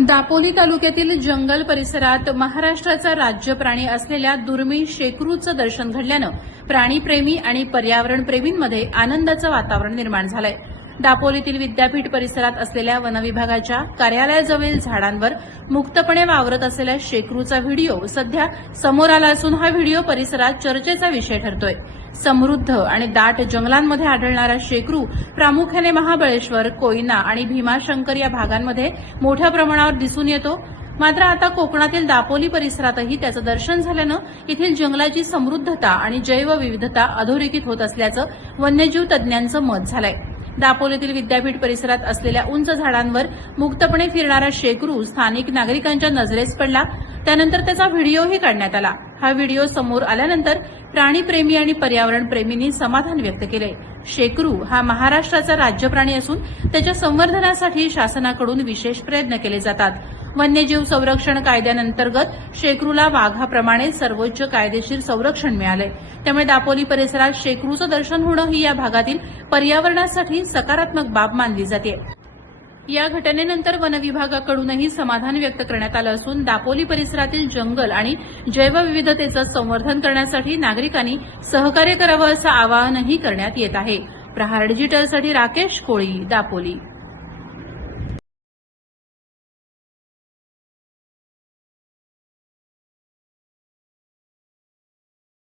दापोली तालुक्यातील जंगल परिसरात महाराष्ट्राचा राज्य प्राणी असलेल्या दुर्मिळ शेकरूचं दर्शन घडल्यानं प्राणीप्रेमी आणि पर्यावरणप्रेमींमध्ये आनंदाचं वातावरण निर्माण झालंय। दापोलीतील विद्यापीठ परिसरात असलेल्या वनविभागाच्या कार्यालयाजवळील झाडांवर मुक्तपणे वावरत असलेल्या शेकरूचा व्हिडिओ सध्या समोर आला असून हा व्हिडिओ परिसरात चर्चेचा विषय ठरतोय। समृद्ध आणि दाट जंगलांमध्ये आढळणारा शेकरू प्रामुख्याने महाबळेश्वर, कोयना आणि भीमाशंकर या भागांमध्ये मोठ्या प्रमाणावर दिसून येतो। मात्र आता कोकणातील दापोली परिसरातही त्याचं दर्शन झाल्यानं येथील जंगलाची समृद्धता आणि जैवविविधता अधोरेखित होत असल्याचं वन्यजीव तज्ज्ञांचं मत झालंय। दापोलीतील विद्यापीठ परिसरात असलेल्या उंच झाडांवर मुक्तपणे फिरणारा शेकरू स्थानिक नागरिकांच्या नजरेस पडला। त्यानंतर त्याचा व्हिडिओही काढण्यात आला। हा व्हिडिओ समोर आल्यानंतर प्राणीप्रेमी आणि पर्यावरणप्रेमींनी समाधान व्यक्त केले। शेकरू हा महाराष्ट्राचा राज्य प्राणी असून त्याच्या संवर्धनासाठी शासनाकडून विशेष प्रयत्न केले जातात। वन्यजीव संरक्षण कायद्याअंतर्गत शेकरूला वाघाप्रमाणे सर्वोच्च कायदेशीर संरक्षण मिळाले। त्यामुळे दापोली परिसरात शेकरूचं दर्शन होणं ही या भागातील पर्यावरणासाठी सकारात्मक बाब मानली जाते। या घटनेनंतर वनविभागाकडूनही समाधान व्यक्त करण्यात आलं असून दापोली परिसरातील जंगल आणि जैवविविधतेचं संवर्धन करण्यासाठी नागरिकांनी सहकार्य करावं असं आवाहनही करण्यात येत आहे। प्रहार डिजिटलसाठी राकेश कोळी, दापोली।